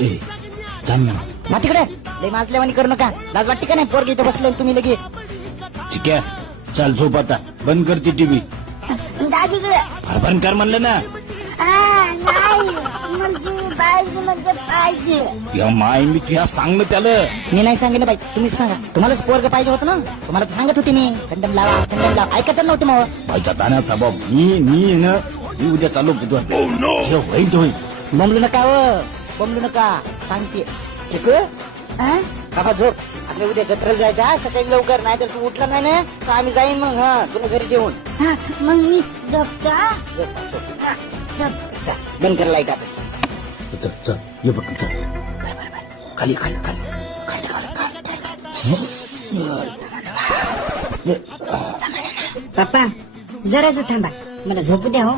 ए जाण ना. ना तिकडे लय माजल्यावानी करू नका. लाज वाटते का नाही? पोरगी इथे बसले तुम्ही लगे. ठीक आहे चल झोप आता. बंद करते टीव्ही. दादी बंद कर म्हणलं ना. पाहिजे या माय मी तुझ्या सांगणं त्याला. मी नाही सांगितलं बाई, तुम्हीच सांगा. तुम्हालाच पोरग पाहिजे होतं ना. तुम्हाला तर सांगत होते मी कंडम लावा कंडम लावा. ऐकत नव्हते मग. पाहिजे दाण्याचा बाब मी उद्या चालू बुधवार. होईल तो होईल. बोंबलू नका बोंबलू नका सांगते. ठीक आहे बाबा झोप. आपल्या उद्या जत्रेला जायचं सकाळी लवकर. नाही तर तू उठला नाही ना तर आम्ही जाईन मग. हा तुला घरी जेवून. मग मी झोपतो. बंद कर लाईट आता. चल चल ये बघ चल. खाली खाली खाली पप्पा जराच थांबा, मला झोपू द्या हो.